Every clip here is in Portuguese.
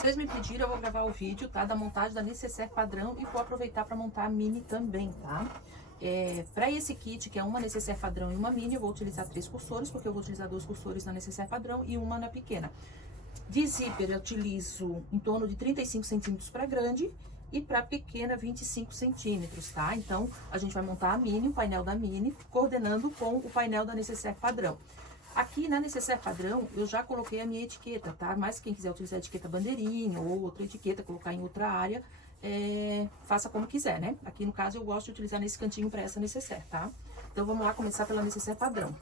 vocês me pediram, eu vou gravar o vídeo, tá? Da montagem da necessaire padrão e vou aproveitar para montar a mini também, tá? Para esse kit, que é uma necessaire padrão e uma mini, eu vou utilizar 3 cursores, porque eu vou utilizar 2 cursores na necessaire padrão e uma na pequena. De zíper, eu utilizo em torno de 35 centímetros para grande e para pequena 25 centímetros, tá? Então, a gente vai montar a mini, o painel da mini, coordenando com o painel da necessaire padrão. Aqui na necessaire padrão, eu já coloquei a minha etiqueta, tá? Mas quem quiser utilizar a etiqueta bandeirinha ou outra etiqueta, colocar em outra área, faça como quiser, né? Aqui no caso, eu gosto de utilizar nesse cantinho para essa necessaire, tá? Então, vamos lá começar pela necessaire padrão.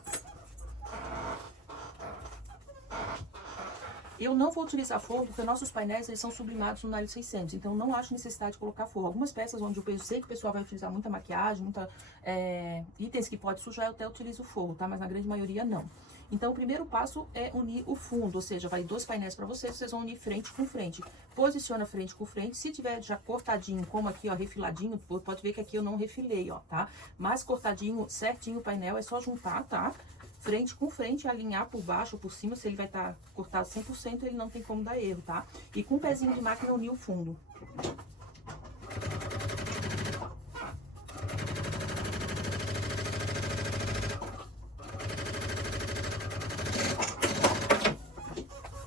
Eu não vou utilizar forro, porque nossos painéis eles são sublimados no nylon 600, então não acho necessidade de colocar forro. Algumas peças onde eu sei que o pessoal vai utilizar muita maquiagem, itens que pode sujar, eu até utilizo forro, tá? Mas na grande maioria não. Então o primeiro passo é unir o fundo, ou seja, vai 2 painéis para vocês vão unir frente com frente. Posiciona frente com frente, se tiver já cortadinho, como aqui, ó, refiladinho, pode ver que aqui eu não refilei, ó, tá? Mas cortadinho, certinho o painel, é só juntar, tá? Frente com frente, alinhar por baixo ou por cima, se ele vai estar cortado 100%, ele não tem como dar erro, tá? E com o pezinho de máquina unir o fundo.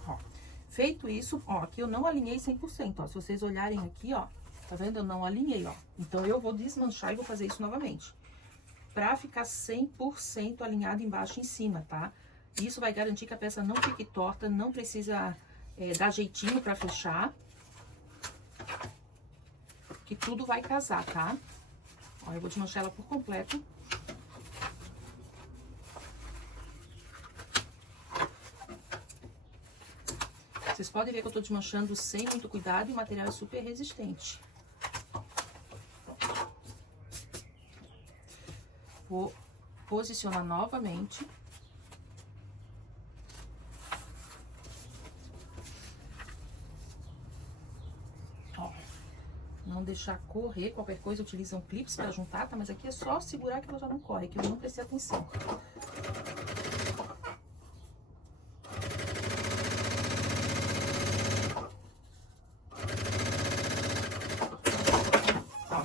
Ó, feito isso, ó, aqui eu não alinhei 100%, ó. Se vocês olharem aqui, ó, tá vendo? Eu não alinhei, ó. Então, eu vou desmanchar e vou fazer isso novamente. Pra ficar 100% alinhado embaixo e em cima, tá? Isso vai garantir que a peça não fique torta, não precisa dar jeitinho pra fechar. Que tudo vai casar, tá? Ó, eu vou desmanchar ela por completo. Vocês podem ver que eu tô desmanchando sem muito cuidado e o material é super resistente. Vou posicionar novamente. Ó, não deixar correr, qualquer coisa utilizam clips para juntar, tá? Mas aqui é só segurar que ela já não corre, que eu não prestei atenção.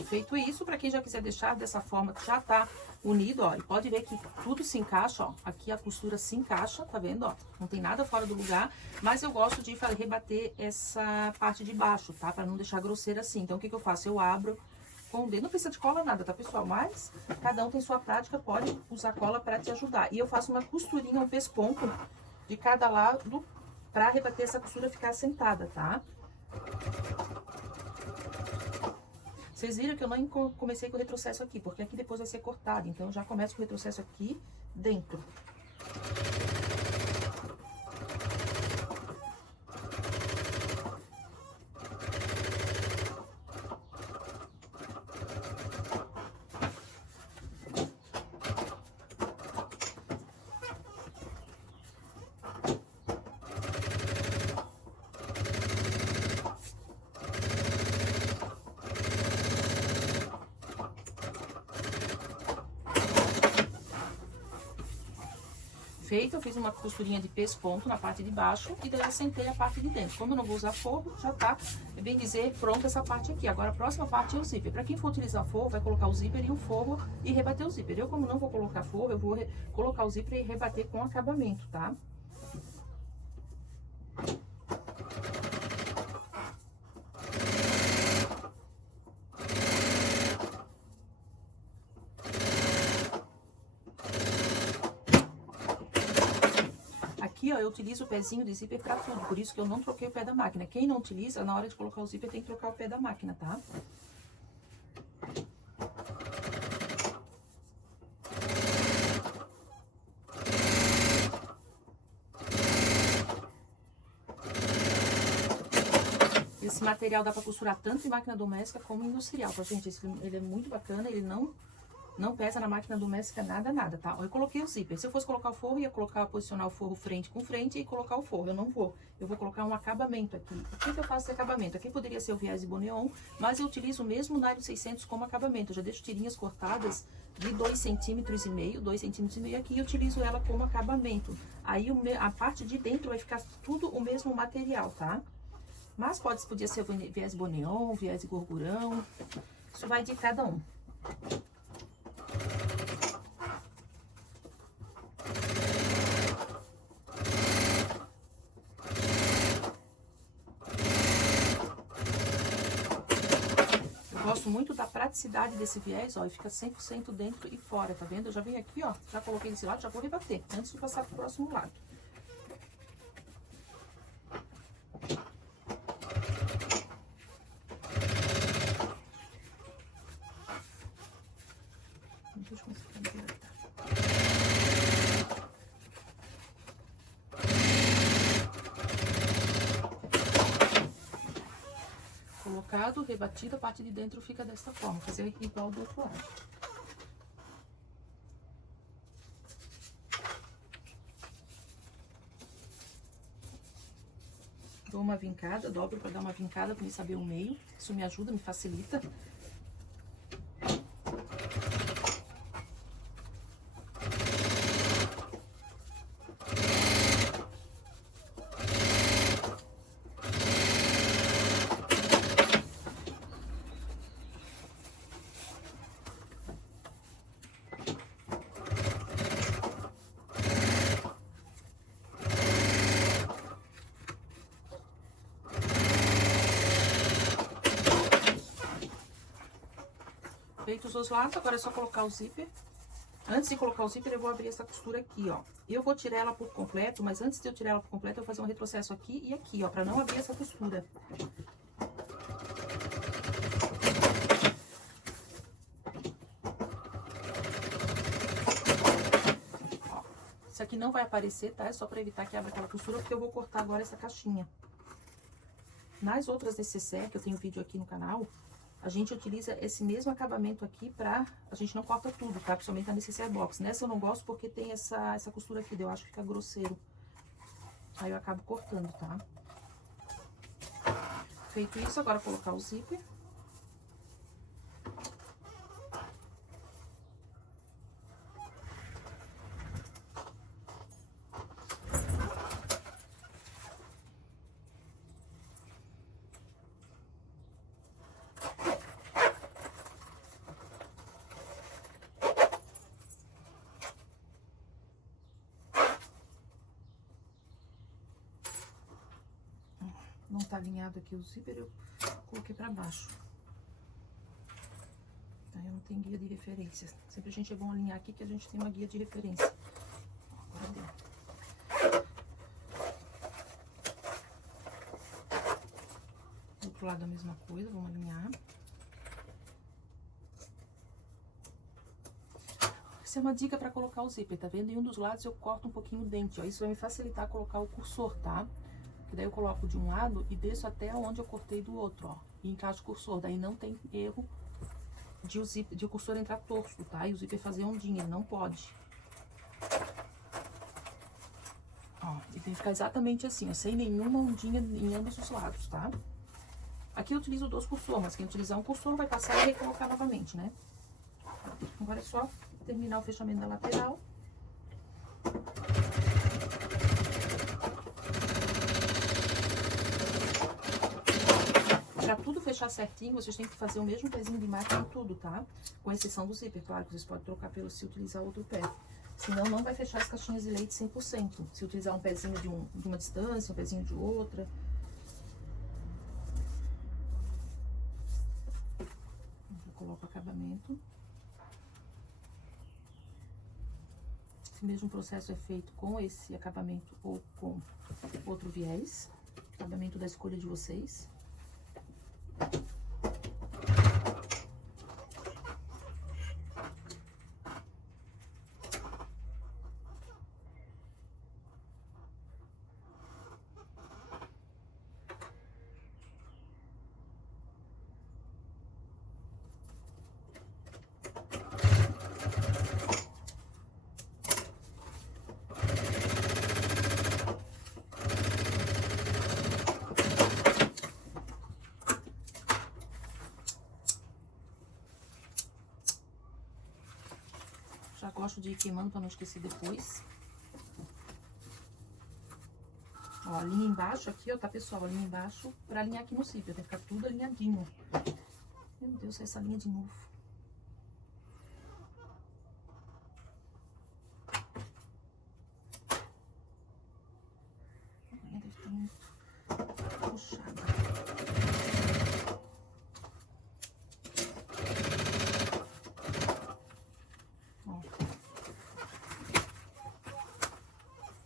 Feito isso, para quem já quiser deixar dessa forma, que já tá unido, ó, e pode ver que tudo se encaixa, ó, aqui a costura se encaixa, tá vendo, ó, não tem nada fora do lugar, mas eu gosto de rebater essa parte de baixo, tá, para não deixar grosseira assim. Então, o que que eu faço? Eu abro com o dedo, não precisa de cola nada, tá, pessoal? Mas cada um tem sua prática, pode usar cola para te ajudar. E eu faço uma costurinha, um pesponto de cada lado, para rebater essa costura ficar assentada, tá? Vocês viram que eu não comecei com o retrocesso aqui, porque aqui depois vai ser cortado. Então, eu já começo com o retrocesso aqui dentro. Feito, eu fiz uma costurinha de pesponto na parte de baixo e daí eu assentei a parte de dentro. Como eu não vou usar forro, já tá, bem dizer, pronta essa parte aqui. Agora, a próxima parte é o zíper. Pra quem for utilizar forro, vai colocar o zíper e o forro e rebater o zíper. Eu, como não vou colocar forro, eu vou colocar o zíper e rebater com acabamento, tá? Aqui, ó, eu utilizo o pezinho de zíper pra tudo, por isso que eu não troquei o pé da máquina. Quem não utiliza, na hora de colocar o zíper, tem que trocar o pé da máquina, tá? Esse material dá pra costurar tanto em máquina doméstica como industrial, tá, gente? Ele é muito bacana, ele não pesa na máquina doméstica nada, tá? Eu coloquei o zíper. Se eu fosse colocar o forro, ia posicionar o forro frente com frente e colocar o forro. Eu não vou. Eu vou colocar um acabamento aqui. O que eu faço esse acabamento? Aqui poderia ser o viés de boneon, mas eu utilizo o mesmo nylon 600 como acabamento. Eu já deixo tirinhas cortadas de 2,5 centímetros, 2,5 centímetros aqui e utilizo ela como acabamento. Aí a parte de dentro vai ficar tudo o mesmo material, tá? Mas podia ser viés boneon, viés gorgurão. Isso vai de cada um. Eu gosto muito da praticidade desse viés, ó, e fica 100% dentro e fora, tá vendo? Eu já venho aqui, ó, já coloquei desse lado, já vou rebater, antes de passar pro próximo lado. Colocado, rebatido, a parte de dentro fica dessa forma, fazer igual do outro lado. Dou uma vincada, dobro para dar uma vincada para me saber o meio, isso me ajuda, me facilita. Feitos os lados, agora é só colocar o zíper. Antes de colocar o zíper, eu vou abrir essa costura aqui, ó. Eu vou tirar ela por completo, mas antes de eu tirar ela por completo, eu vou fazer um retrocesso aqui e aqui, ó, pra não abrir essa costura. Ó, isso aqui não vai aparecer, tá? É só pra evitar que abra aquela costura, porque eu vou cortar agora essa caixinha. Nas outras necessaire, que eu tenho vídeo aqui no canal, a gente utiliza esse mesmo acabamento aqui pra... A gente não corta tudo, tá? Principalmente na necessaire box. Nessa eu não gosto porque tem essa costura aqui, eu acho que fica grosseiro. Aí eu acabo cortando, tá? Feito isso, agora colocar o zíper. Não tá alinhado aqui o zíper, eu coloquei pra baixo. Tá? Eu não tenho guia de referência. Sempre a gente é bom alinhar aqui que a gente tem uma guia de referência. Agora deu. Do outro lado a mesma coisa, vamos alinhar. Essa é uma dica pra colocar o zíper, tá vendo? Em um dos lados eu corto um pouquinho o dente, ó. Isso vai me facilitar colocar o cursor, tá? Que daí eu coloco de um lado e desço até onde eu cortei do outro, ó. E encaixo o cursor, daí não tem erro de o cursor entrar torto, tá? E o zíper fazer ondinha, ele não pode. Ó, ele tem que ficar exatamente assim, ó, sem nenhuma ondinha em ambos os lados, tá? Aqui eu utilizo 2 cursores, mas quem utilizar um cursor vai passar e recolocar novamente, né? Agora é só terminar o fechamento da lateral. Pra tudo fechar certinho, vocês têm que fazer o mesmo pezinho de máquina em tudo, tá? Com exceção do zíper, claro, que vocês podem trocar pelo se utilizar outro pé. Senão, não vai fechar as caixinhas de leite 100%. Se utilizar um pezinho de uma distância, um pezinho de outra. Eu coloco o acabamento. Esse mesmo processo é feito com esse acabamento ou com outro viés. Acabamento da escolha de vocês. Já gosto de ir queimando para não esquecer depois. Ó, Ó, a linha embaixo aqui, ó, tá, pessoal? A linha embaixo pra alinhar aqui no zíper, vai ficar tudo alinhadinho. Meu Deus, essa linha de novo. A linha deve estar muito puxada. Ó.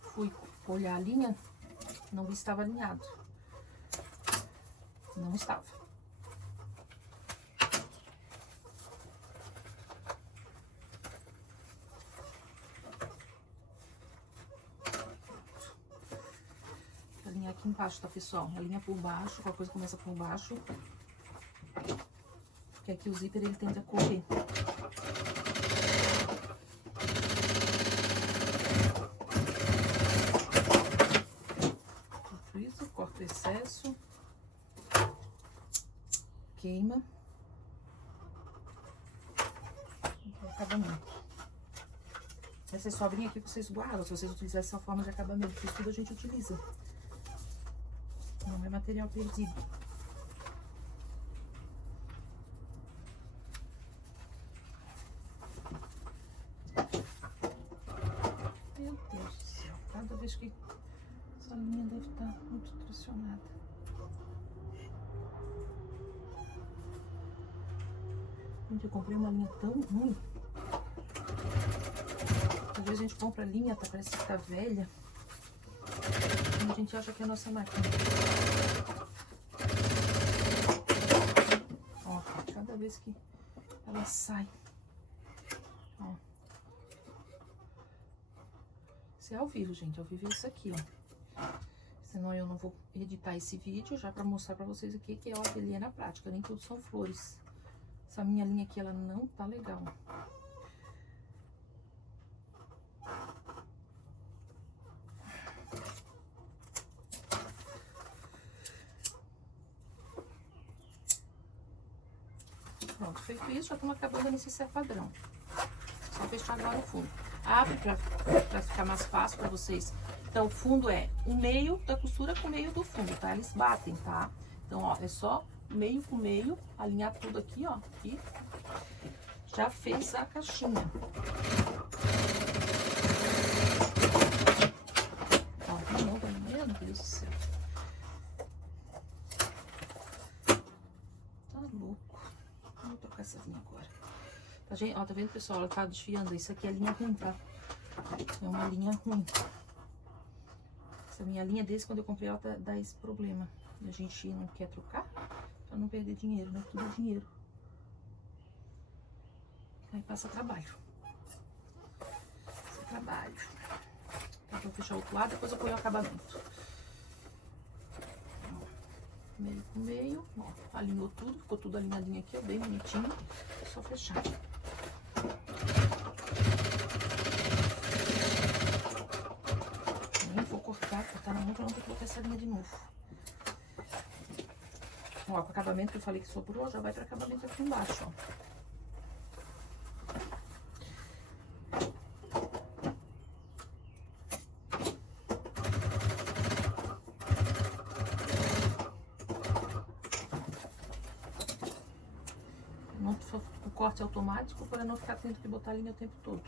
Fui olhar a linha, não vi se estava alinhado. Não estava. A linha aqui embaixo, tá, pessoal? A linha por baixo, qualquer coisa começa por baixo. Porque aqui o zíper, ele tende a correr. Isso, corta o excesso. Queima. Acabamento. Essas sobrinhas aqui vocês guardam, se vocês utilizarem essa forma de acabamento, isso tudo a gente utiliza. Não é material perdido. Meu Deus do céu, cada vez que essa linha deve estar muito tracionada. Gente, eu comprei uma linha tão ruim. Às vezes a gente compra a linha, tá, parece que tá velha. E a gente acha que é a nossa máquina. Ó, cada vez que ela sai. Ó. Isso é ao vivo, gente. Ao vivo é isso aqui, ó. Senão eu não vou editar esse vídeo já pra mostrar pra vocês aqui que é o ateliê na prática. Nem tudo são flores. Essa minha linha aqui, ela não tá legal. Pronto, feito isso, já estamos acabando a necessaire padrão. Só fechar agora o fundo. Abre pra ficar mais fácil pra vocês. Então, o fundo é o meio da costura com o meio do fundo, tá? Eles batem, tá? Então, ó, é só meio com meio, alinhar tudo aqui, ó. E já fez a caixinha. Ó, de novo, meu Deus do céu. Tá louco. Vou trocar essa linha agora. Tá, gente? Ó, tá vendo, pessoal? Ela tá desfiando. Isso aqui é linha ruim, tá? É uma linha ruim. Essa minha linha, desde quando eu comprei ela, dá esse problema. E a gente não quer trocar pra não perder dinheiro, né? Tudo dinheiro. Aí passa trabalho. Passa trabalho. Então, eu vou fechar o outro lado, depois eu ponho o acabamento. Ó, meio com meio. Ó, alinhou tudo, ficou tudo alinhadinho aqui, ó, bem bonitinho. É só fechar. Nem vou cortar na mão pra não ter que colocar essa linha de novo. Ó, com o acabamento que eu falei que sobrou, já vai para acabamento aqui embaixo, ó. O corte automático para não ficar tendo que botar a linha o tempo todo.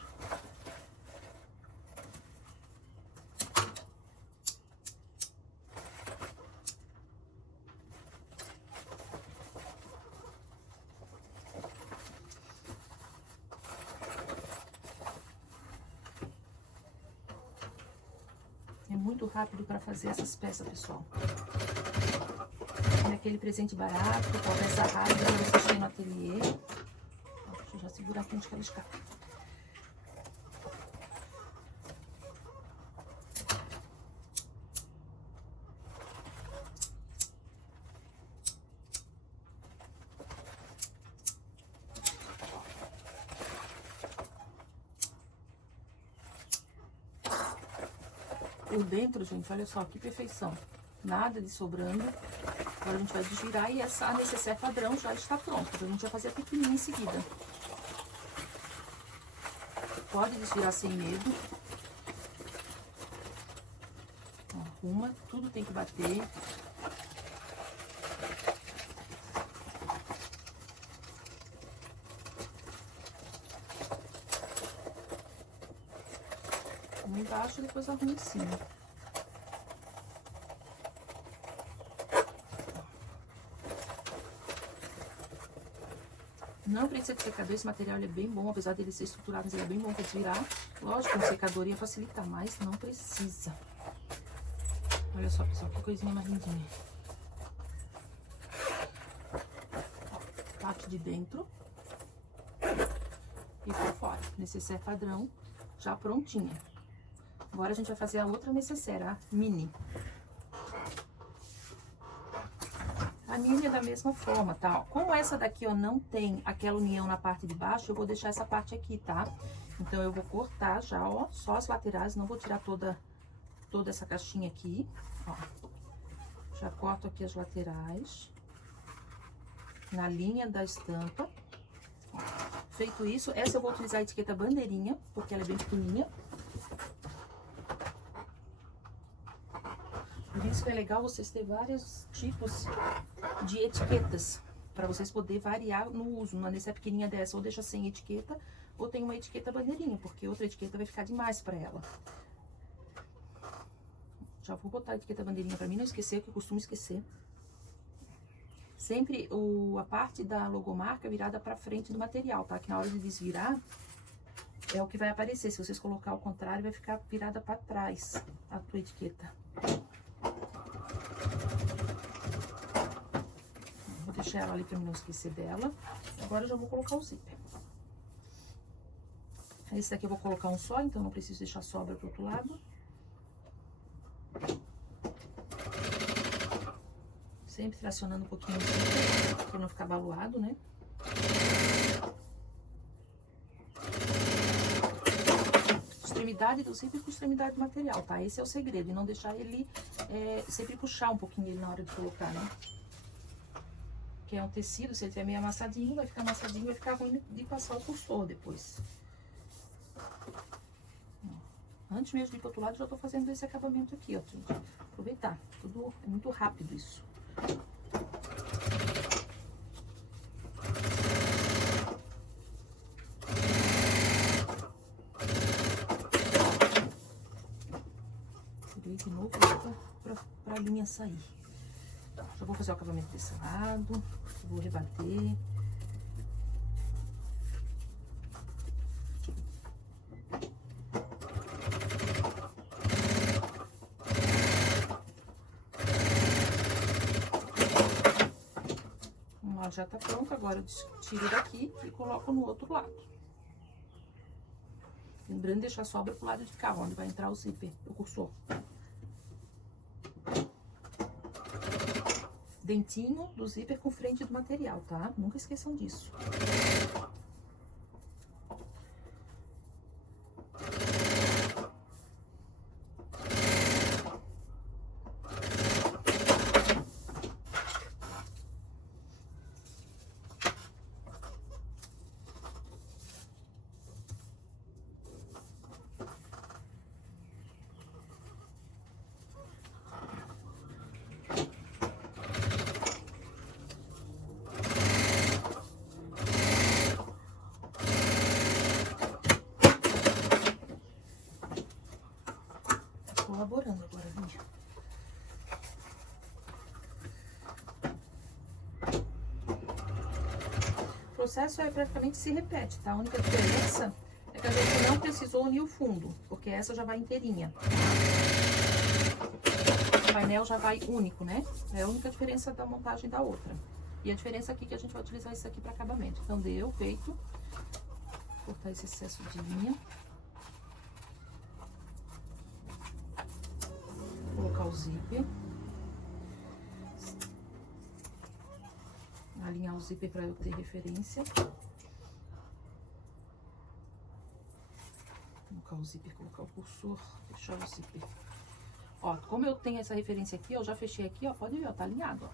É muito rápido para fazer essas peças, pessoal. É aquele presente barato, com a peça rápida que vocês têm no ateliê. Ó, deixa eu já segurar aqui onde que ela escapa. Por dentro, gente, olha só que perfeição. Nada de sobrando. Agora a gente vai desvirar e essa necessaire padrão já está pronta. A gente vai fazer a pequenininha em seguida. Pode desvirar sem medo. Ó. espuma, tudo tem que bater. Um embaixo e depois arrumo em cima. Não precisa de secador, esse material ele é bem bom, apesar dele ser estruturado, mas ele é bem bom para desvirar. Lógico, um secador ia facilitar, mas não precisa. Olha só, pessoal, que coisinha mais lindinha. Parte de dentro e por fora. Necessaire padrão, já prontinha. Agora a gente vai fazer a outra necessaire, a mini. A mini é da mesma forma, tá? Como essa daqui, ó, não tem aquela união na parte de baixo, eu vou deixar essa parte aqui, tá? Então, eu vou cortar já, ó, só as laterais, não vou tirar toda essa caixinha aqui, ó. Já corto aqui as laterais, na linha da estampa. Ó. Feito isso, essa eu vou utilizar a etiqueta bandeirinha, porque ela é bem pequenininha. Por isso que é legal vocês terem vários tipos de etiquetas, para vocês poderem variar no uso. Uma nessa pequenininha dessa, ou deixa sem etiqueta, ou tem uma etiqueta bandeirinha, porque outra etiqueta vai ficar demais para ela. Já vou botar a etiqueta bandeirinha para mim não esquecer, que eu costumo esquecer. Sempre a parte da logomarca virada para frente do material, tá? Que na hora de desvirar, é o que vai aparecer. Se vocês colocar ao contrário, vai ficar virada para trás a tua etiqueta. Vou deixar ela ali pra mim não esquecer dela. Agora eu já vou colocar o zíper. Esse daqui eu vou colocar um só, então não preciso deixar sobra pro outro lado. Sempre tracionando um pouquinho o zíper, pra não ficar baloado, né? Extremidade do zíper com extremidade do material, tá? Esse é o segredo, e não deixar ele sempre puxar um pouquinho ele na hora de colocar, né? Que é um tecido, se ele tiver meio amassadinho, vai ficar amassadinho, vai ficar ruim de passar o cursor depois. Antes mesmo de ir pro outro lado, já tô fazendo esse acabamento aqui, ó, gente. Aproveitar, tudo é muito rápido isso. Virei de novo pra linha sair. Já vou fazer o acabamento desse lado, vou rebater. Um lado já tá pronto, agora eu tiro daqui e coloco no outro lado. Lembrando de deixar sobra pro lado de cá, onde vai entrar o zíper, o cursor. Dentinho do zíper com frente do material, tá? Nunca esqueçam disso. Colaborando agora, gente. O processo praticamente se repete, tá? A única diferença é que a gente não precisou unir o fundo, porque essa já vai inteirinha. O painel já vai único, né? É a única diferença da montagem da outra. E a diferença aqui é que a gente vai utilizar isso aqui para acabamento. Então, deu, feito. Vou cortar esse excesso de linha. Colocar o zíper, alinhar o zíper para eu ter referência, colocar o zíper, colocar o cursor, fechar o zíper. Ó, como eu tenho essa referência aqui, eu já fechei aqui, ó, pode ver, ó, tá alinhado, ó.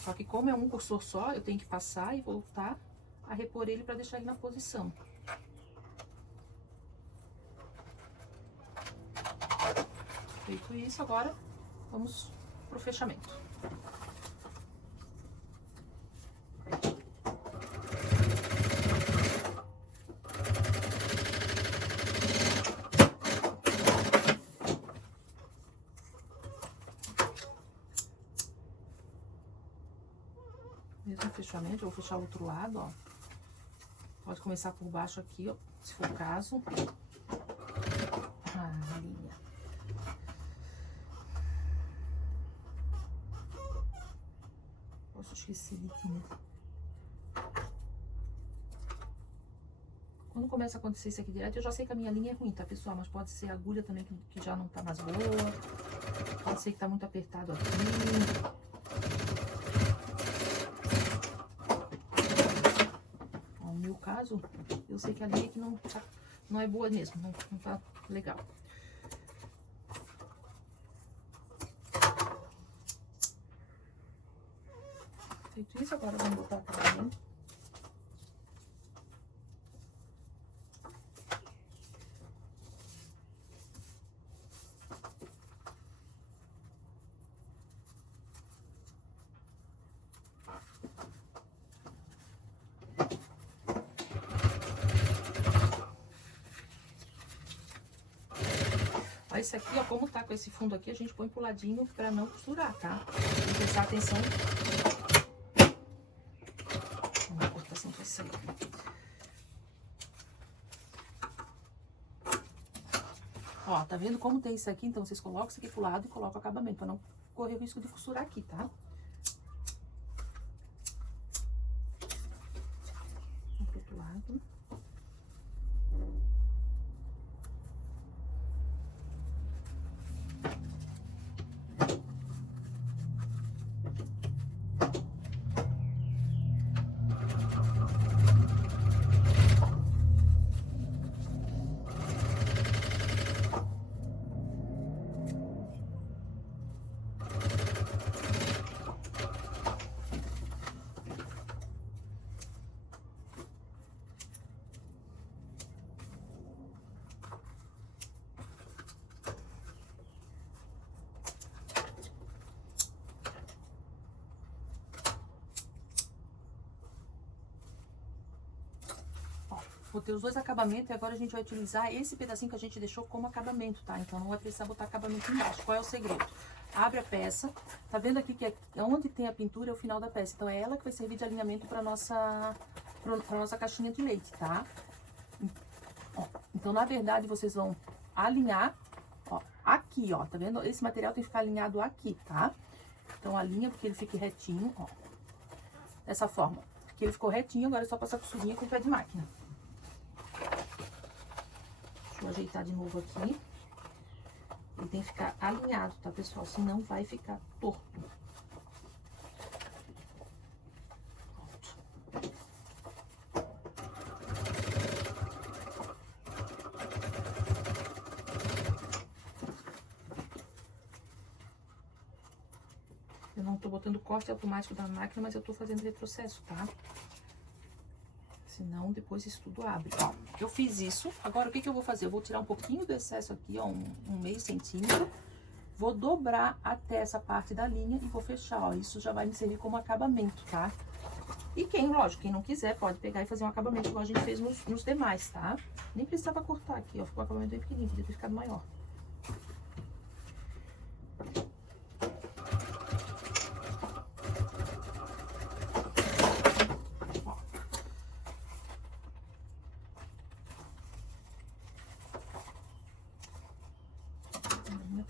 Só que como é um cursor só, eu tenho que passar e voltar a repor ele para deixar ele na posição. Feito isso, agora vamos pro fechamento. Mesmo fechamento, eu vou fechar o outro lado, ó. Pode começar por baixo aqui, ó, se for o caso. A linha. Posso esquecer aqui, né? Quando começa a acontecer isso aqui direto, eu já sei que a minha linha é ruim, tá, pessoal? Mas pode ser a agulha também que já não tá mais boa. Pode ser que tá muito apertado aqui. No meu caso, eu sei que a linha aqui não é boa mesmo, não tá legal. Feito isso, agora vamos botar o acabamento. Esse aqui, ó, como tá com esse fundo aqui, a gente põe pro ladinho pra não costurar, tá? Tem que prestar atenção. Vamos cortar assim pra sair. Ó, tá vendo como tem isso aqui? Então, vocês colocam isso aqui pro lado e colocam o acabamento, pra não correr o risco de costurar aqui, tá? Vamos pro outro lado. Botei os dois acabamentos e agora a gente vai utilizar esse pedacinho que a gente deixou como acabamento, tá? Então, não vai precisar botar acabamento embaixo. Qual é o segredo? Abre a peça. Tá vendo aqui que onde tem a pintura é o final da peça. Então, é ela que vai servir de alinhamento pra nossa caixinha de leite, tá? Ó, então, na verdade, vocês vão alinhar, ó, aqui, ó. Tá vendo? Esse material tem que ficar alinhado aqui, tá? Então, alinha porque ele fique retinho, ó. Dessa forma. Porque ele ficou retinho, agora é só passar costurinha com o pé de máquina. Deixa eu ajeitar de novo aqui. Ele tem que ficar alinhado, tá, pessoal? Senão vai ficar torto. Pronto. Eu não tô botando corte automático da máquina, mas eu tô fazendo retrocesso, tá? Senão depois isso tudo abre. Ó, eu fiz isso. Agora o que eu vou fazer? Eu vou tirar um pouquinho do excesso aqui, ó, um meio centímetro. Vou dobrar até essa parte da linha e vou fechar, ó. Isso já vai me servir como acabamento, tá? E lógico, quem não quiser pode pegar e fazer um acabamento igual a gente fez nos demais, tá? Nem precisava cortar aqui, ó. Ficou um acabamento bem pequenininho, podia ter ficado maior.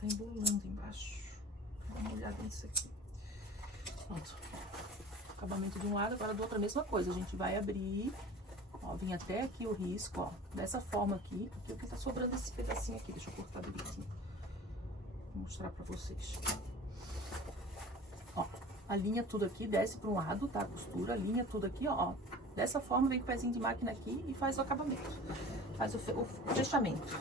Tá embolando embaixo. Dá uma olhada nisso aqui. Pronto. Acabamento de um lado, agora do outro a mesma coisa. A gente vai abrir, ó, vem até aqui o risco, ó. Dessa forma aqui, porque tá sobrando esse pedacinho aqui. Deixa eu cortar direitinho. Vou mostrar pra vocês. Ó, alinha tudo aqui, desce para um lado, tá? A costura, alinha tudo aqui, ó. Dessa forma, vem com o pezinho de máquina aqui e faz o acabamento. Faz o fechamento.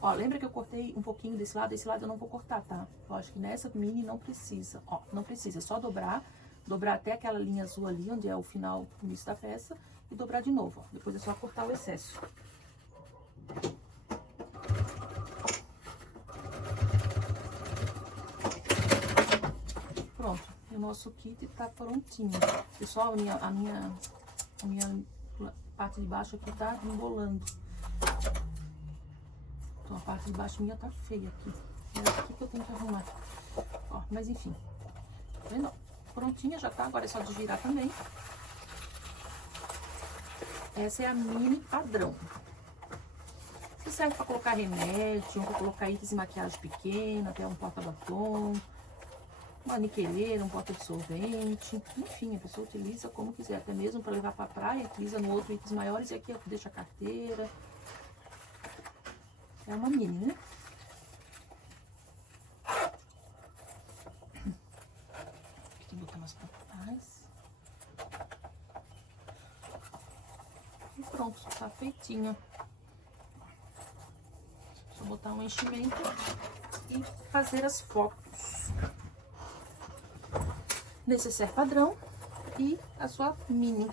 Ó, lembra que eu cortei um pouquinho desse lado? Esse lado eu não vou cortar, tá? Eu acho que nessa mini não precisa. Ó, não precisa. É só dobrar até aquela linha azul ali, onde é o final, o início da peça. e dobrar de novo, ó. Depois é só cortar o excesso. Pronto, o nosso kit tá prontinho. Pessoal, a minha parte de baixo aqui tá embolando. Então a parte de baixo minha tá feia aqui. É aqui que eu tenho que arrumar. Ó, mas enfim. Tá vendo? Prontinha já tá, agora é só desvirar também. Essa é a mini padrão. Que serve para colocar remédio, para colocar itens de maquiagem pequena, até um porta-batom, uma niqueleira, um porta-absorvente. Enfim, a pessoa utiliza como quiser, até mesmo para levar para a praia, utiliza no outro itens maiores e aqui deixa a carteira. É uma mini, né? Aqui tem que botar mais pra trás. E pronto, tá feitinha. Só botar um enchimento e fazer as fotos. Necessaire padrão e a sua mini.